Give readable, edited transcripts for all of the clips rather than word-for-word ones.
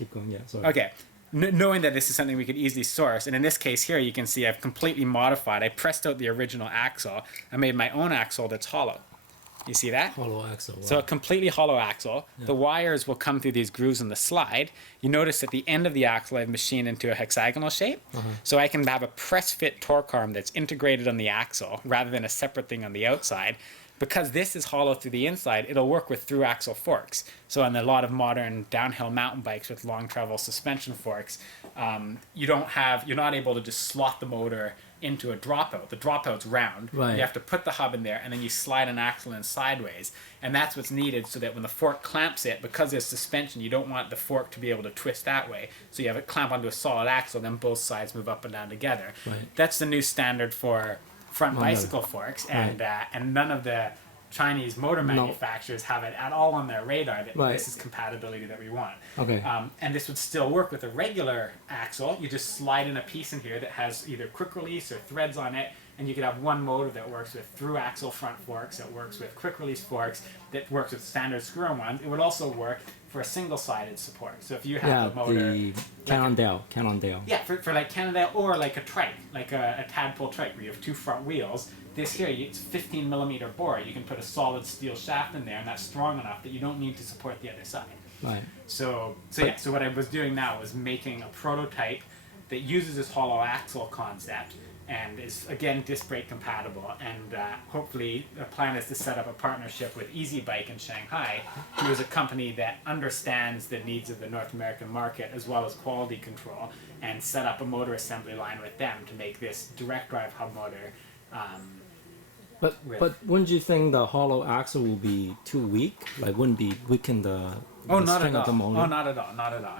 keep going. Yeah, sorry. Okay. Knowing that this is something we could easily source, and in this case here, you can see I've completely modified. I pressed out the original axle. I made my own axle that's hollow. You see that? Hollow axle. Wow. So a completely hollow axle. Yeah. The wires will come through these grooves in the slide. You notice at the end of the axle, I've machined into a hexagonal shape. So I can have a press-fit torque arm that's integrated on the axle rather than a separate thing on the outside. Because this is hollow through the inside, it'll work with through axle forks. So on a lot of modern downhill mountain bikes with long travel suspension forks, you're not able to just slot the motor into a dropout. The dropout's round. Right. You have to put the hub in there, and then you slide an axle in sideways. And that's what's needed so that when the fork clamps it, because there's suspension, you don't want the fork to be able to twist that way. So you have it clamp onto a solid axle, then both sides move up and down together. Right. That's the new standard for front bicycle forks, and none of the Chinese motor manufacturers have it at all on their radar that this is compatibility that we want. Okay. And this would still work with a regular axle. You just slide in a piece in here that has either quick release or threads on it, and you could have one motor that works with through axle front forks, that works with quick release forks, that works with standard screw-on ones. It would also work for a single-sided support. So if you have a motor, the Cannondale. Yeah, for like Cannondale or like a trike, like a tadpole trike where you have two front wheels. This here, it's 15 millimeter bore. You can put a solid steel shaft in there, and that's strong enough that you don't need to support the other side. Right. So what I was doing now was making a prototype that uses this hollow axle concept and is, again, disc brake compatible. And hopefully the plan is to set up a partnership with ebike in Shanghai, who is a company that understands the needs of the North American market as well as quality control, and set up a motor assembly line with them to make this direct drive hub motor. But wouldn't you think the hollow axle will be too weak? Like, wouldn't be weaken the strength of the motor? Oh, not at all.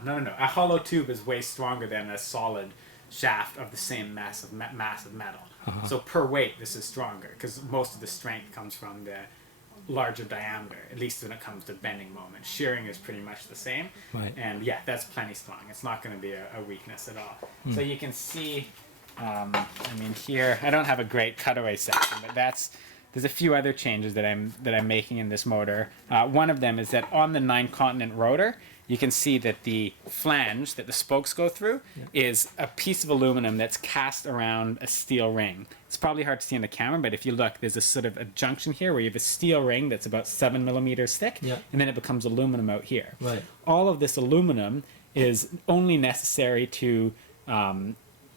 No. A hollow tube is way stronger than a solid shaft of the same mass of metal. So per weight, this is stronger because most of the strength comes from the larger diameter, at least when it comes to bending moment. Shearing is pretty much the same. Right. And yeah, that's plenty strong. It's not going to be a weakness at all. So you can see, here, I don't have a great cutaway section, but there's a few other changes that I'm making in this motor. One of them is that on the 9-continent rotor, you can see that the flange that the spokes go through is a piece of aluminum that's cast around a steel ring. It's probably hard to see in the camera, but if you look, there's a sort of a junction here where you have a steel ring that's about 7 millimeters thick, and then it becomes aluminum out here. Right. All of this aluminum is only necessary to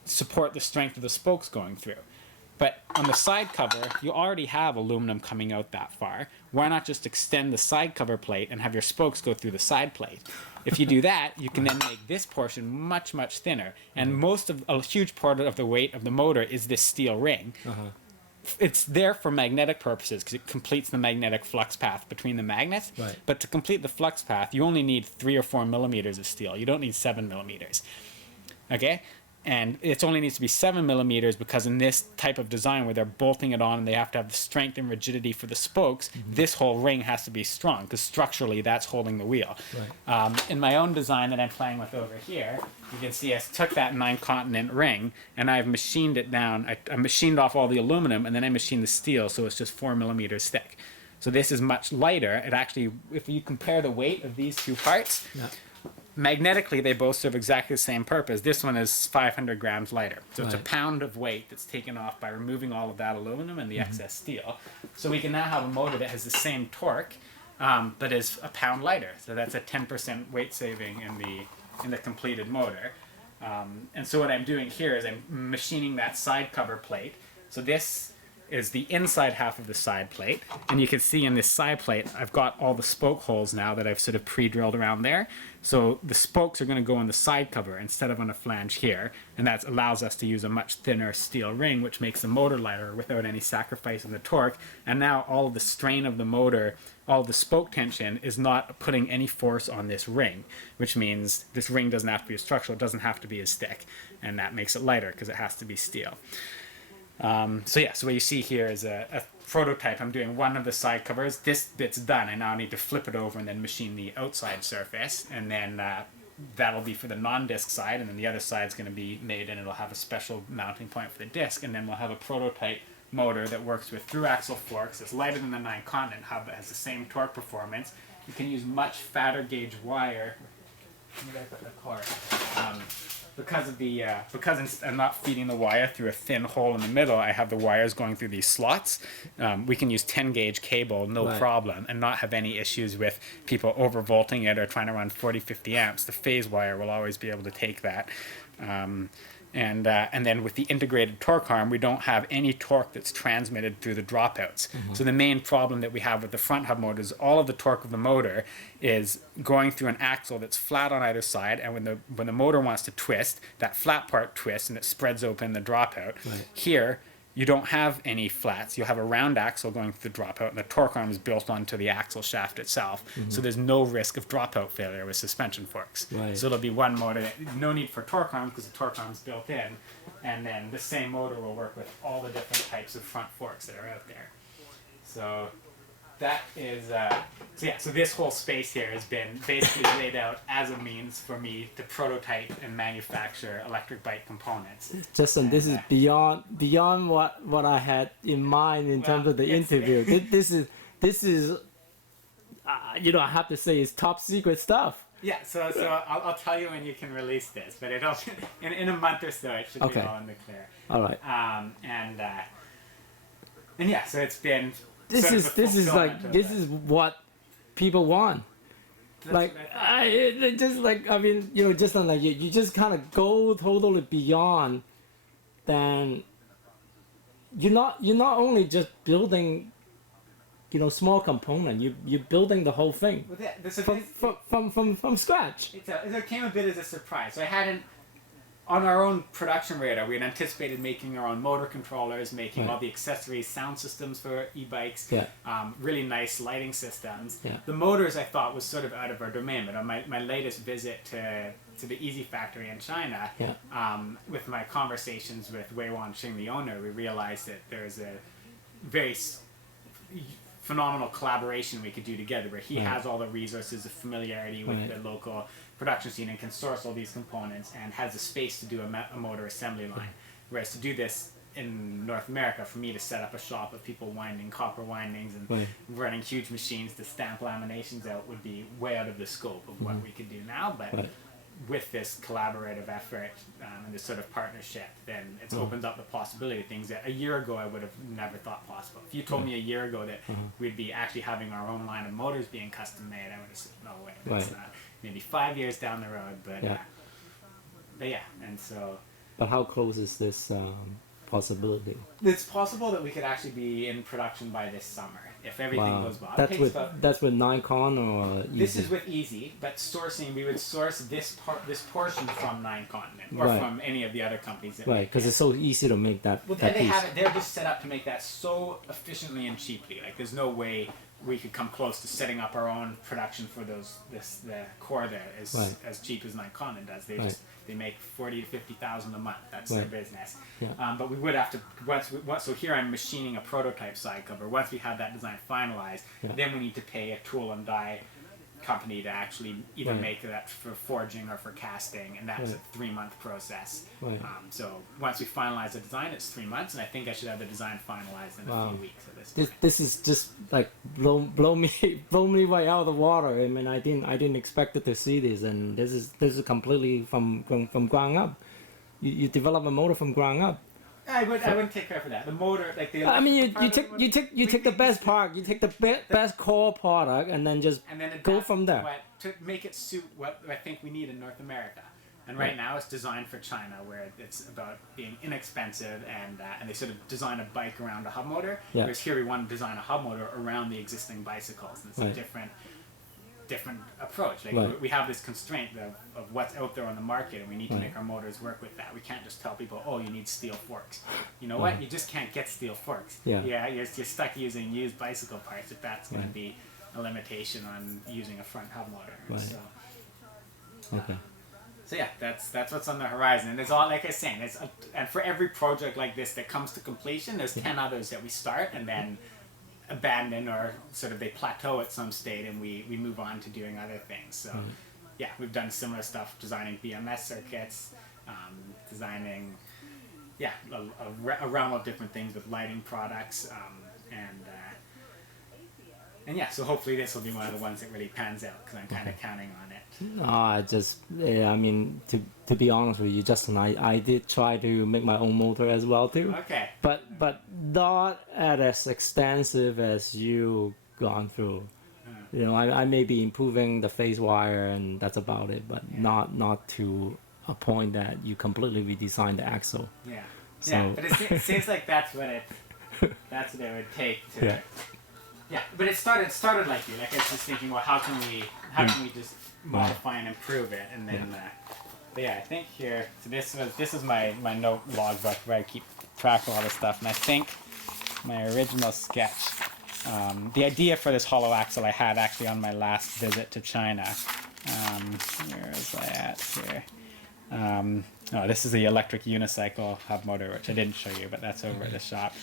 support the strength of the spokes going through. But on the side cover, you already have aluminum coming out that far. Why not just extend the side cover plate and have your spokes go through the side plate? If you do that, you can then make this portion much, much thinner. And a huge part of the weight of the motor is this steel ring. It's there for magnetic purposes because it completes the magnetic flux path between the magnets. Right. But to complete the flux path, you only need 3 or 4 millimeters of steel. You don't need 7 millimeters. Okay? And it only needs to be 7 millimeters because in this type of design where they're bolting it on and they have to have the strength and rigidity for the spokes, this whole ring has to be strong because structurally that's holding the wheel. Right. In my own design that I'm playing with over here, you can see I took that 9-continent ring and I've machined it down. I machined off all the aluminum and then I machined the steel so it's just 4 millimeters thick. So this is much lighter. It actually, if you compare the weight of these two parts, magnetically, they both serve exactly the same purpose. This one is 500 grams lighter. So it's a pound of weight that's taken off by removing all of that aluminum and the excess steel. So we can now have a motor that has the same torque, but is a pound lighter. So that's a 10% weight saving in the completed motor. And so what I'm doing here is I'm machining that side cover plate. So this is the inside half of the side plate, and you can see in this side plate I've got all the spoke holes now that I've sort of pre-drilled around there. So the spokes are going to go on the side cover instead of on a flange here, and that allows us to use a much thinner steel ring, which makes the motor lighter without any sacrifice in the torque. And now all of the strain of the motor, all of the spoke tension is not putting any force on this ring, which means this ring doesn't have to be as structural, it doesn't have to be as thick, and that makes it lighter because it has to be steel. So what you see here is a prototype. I'm doing one of the side covers. This bit's done. I now need to flip it over and then machine the outside surface, and then that'll be for the non-disc side, and then the other side's going to be made and it'll have a special mounting point for the disc, and then we'll have a prototype motor that works with through axle forks. It's lighter than the 9-continent hub, but has the same torque performance. You can use much fatter gauge wire Maybe I put the cord. Because of the I'm not feeding the wire through a thin hole in the middle, I have the wires going through these slots. We can use 10 gauge cable, no problem, and not have any issues with people overvolting it or trying to run 40, 50 amps. The phase wire will always be able to take that. And then with the integrated torque arm, we don't have any torque that's transmitted through the dropouts. So the main problem that we have with the front hub motor is all of the torque of the motor is going through an axle that's flat on either side, and when the motor wants to twist, that flat part twists and it spreads open the dropout. Here, you don't have any flats. You'll have a round axle going through the dropout, and the torque arm is built onto the axle shaft itself. So there's no risk of dropout failure with suspension forks. So it'll be one motor, no need for torque arm because the torque arm is built in, and then the same motor will work with all the different types of front forks that are out there. So that is, so this whole space here has been basically laid out as a means for me to prototype and manufacture electric bike components. Justin, this is beyond what I had in mind in terms of the interview. This is I have to say it's top secret stuff. Yeah, so I'll tell you when you can release this, but it'll in a month or so it should be all in the clear. All right. And yeah, so it's been. This is what people want. Just you just kind of go totally beyond. Then you're not only just building, small component. You're building the whole thing from scratch. It came a bit as a surprise. So I hadn't. On our own production radar, we had anticipated making our own motor controllers, making all the accessories, sound systems for e-bikes, really nice lighting systems. The motors I thought was sort of out of our domain, but on my latest visit to the Easy Factory in China, with my conversations with Wei Wanqing, the owner, we realized that there's a very phenomenal collaboration we could do together where he has all the resources, the familiarity with the local production scene and can source all these components and has the space to do a motor assembly line. Whereas to do this in North America, for me to set up a shop of people winding copper windings and running huge machines to stamp laminations out would be way out of the scope of what we could do now. But with this collaborative effort and this sort of partnership, then it's opened up the possibility of things that a year ago I would have never thought possible. If you told me a year ago that we'd be actually having our own line of motors being custom made, I would have said, no way, that's not. Maybe 5 years down the road, but yeah, and so. But how close is this possibility? It's possible that we could actually be in production by this summer if everything goes well. That's with Nikon or Easy? This is with Easy, but we would source this portion from Nikon or from any of the other companies. Because it's so easy to make that. Well, they have it. They're just set up to make that so efficiently and cheaply. Like there's no way we could come close to setting up our own production for the core there as cheap as Nikon does. They make 40 to 50,000 a month. That's their business. But we would have to so here I'm machining a prototype side cover. Once we have that design finalized, then we need to pay a tool and die company to actually either make that for forging or for casting, and that's a 3-month process. So once we finalize the design, it's 3 months, and I think I should have the design finalized in a few weeks at this point. This is just like blow me right out of the water. I mean, I didn't expect to see this, and this is completely from ground up. You develop a motor from ground up. I wouldn't take credit for that. The motor, like the. I mean, you take the best part, you take the best core product, and then just go from there. To make it suit what I think we need in North America. And right now it's designed for China, where it's about being inexpensive, and they sort of design a bike around a hub motor. Whereas here we want to design a hub motor around the existing bicycles, and it's a different approach. Like we have this constraint of what's out there on the market, and we need to make our motors work with that. We can't just tell people, oh, you need steel forks. You know what? You just can't get steel forks. You're stuck using used bicycle parts if that's going to be a limitation on using a front hub motor. So yeah, that's what's on the horizon, and it's all like I was saying. And for every project like this that comes to completion, there's 10 others that we start and then abandon, or sort of they plateau at some state, and we move on to doing other things. So yeah, we've done similar stuff, designing BMS circuits, designing a realm of different things with lighting products, and And yeah, so hopefully this will be one of the ones that really pans out because I'm kind of counting on it. I mean, to be honest with you, Justin, I did try to make my own motor as well too. Okay. But not as extensive as you gone through. You know, I may be improving the phase wire and that's about it, but not to a point that you completely redesign the axle. Yeah. So, yeah, but it seems like that's what it would take to. Yeah. Yeah, but it started like you. Like I was just thinking, well, how can we just modify and improve it, and then. But yeah, I think here. So this is my note logbook where I keep track of all this stuff, and I think my original sketch. The idea for this hollow axle I had actually on my last visit to China. Where was I at here? Oh, this is the electric unicycle hub motor, which I didn't show you, but that's over at the shop.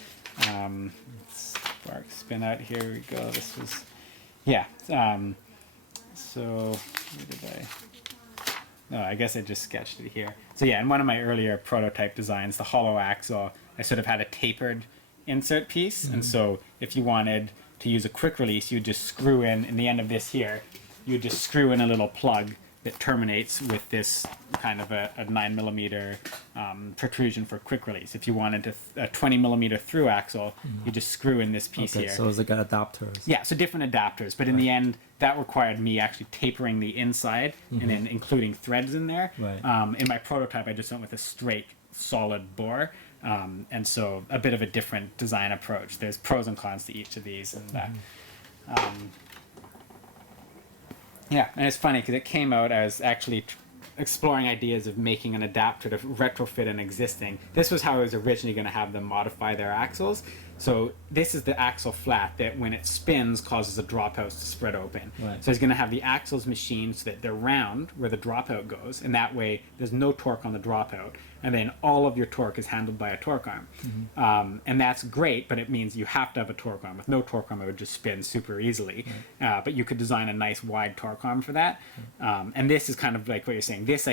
Spark spin out, here we go. This was, yeah. So, where did I? No, I guess I just sketched it here. So yeah, in one of my earlier prototype designs, the hollow axle, I sort of had a tapered insert piece, and so if you wanted to use a quick release, you just screw in the end of this here, you just screw in a little plug that terminates with this kind of a 9mm protrusion for quick release. If you wanted a 20mm through axle, you just screw in this piece here. So it's like adapters. Yeah, so different adapters, but in the end, that required me actually tapering the inside and then including threads in there. Right. In my prototype, I just went with a straight, solid bore, and so a bit of a different design approach. There's pros and cons to each of these, and yeah, and it's funny because it came out as actually exploring ideas of making an adapter to retrofit an existing. This was how I was originally going to have them modify their axles. So this is the axle flat that when it spins causes the dropouts to spread open. Right. So it's going to have the axles machined so that they're round where the dropout goes, and that way there's no torque on the dropout, and then all of your torque is handled by a torque arm. And that's great, but it means you have to have a torque arm. With no torque arm, it would just spin super easily. But you could design a nice wide torque arm for that. And this is kind of like what you're saying. This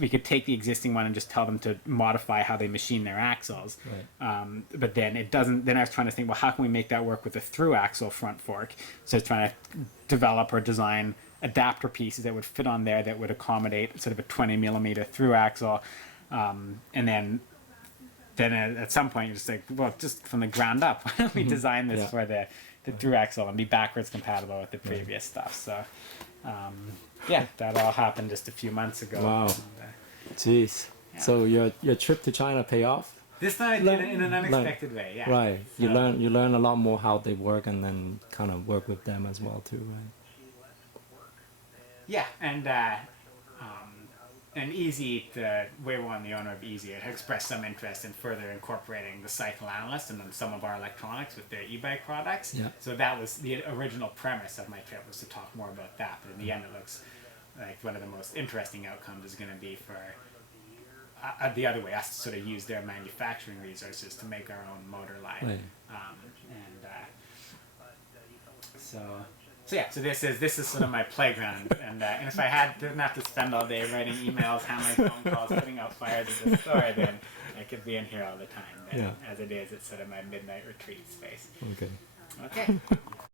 we could take the existing one and just tell them to modify how they machine their axles. Right. But then it doesn't. Then I was trying to think, well, how can we make that work with a through axle front fork? So I was trying to develop or design adapter pieces that would fit on there that would accommodate sort of a 20mm through axle. And then at some point you're just like, well, just from the ground up, why don't we design this for the through axle and be backwards compatible with the previous stuff? So yeah, that all happened just a few months ago. Wow. And, Jeez. Yeah. So your trip to China pay off? This time I did it in an unexpected way. Yeah. Right. So, You learn a lot more how they work, and then kind of work with them as well too, right? Yeah, and Easy, Weibo, the owner of Easy, had expressed some interest in further incorporating the cycle analyst and then some of our electronics with their e-bike products. Yeah. So that was the original premise of my trip, was to talk more about that. But in the end, it looks like one of the most interesting outcomes is going to be for the other way, us to sort of use their manufacturing resources to make our own motor line. Right. So yeah, so this is sort of my playground, and if I didn't have to spend all day writing emails, handling phone calls, putting out fires at the store, then I could be in here all the time. But as it is, it's sort of my midnight retreat space. Okay. Okay.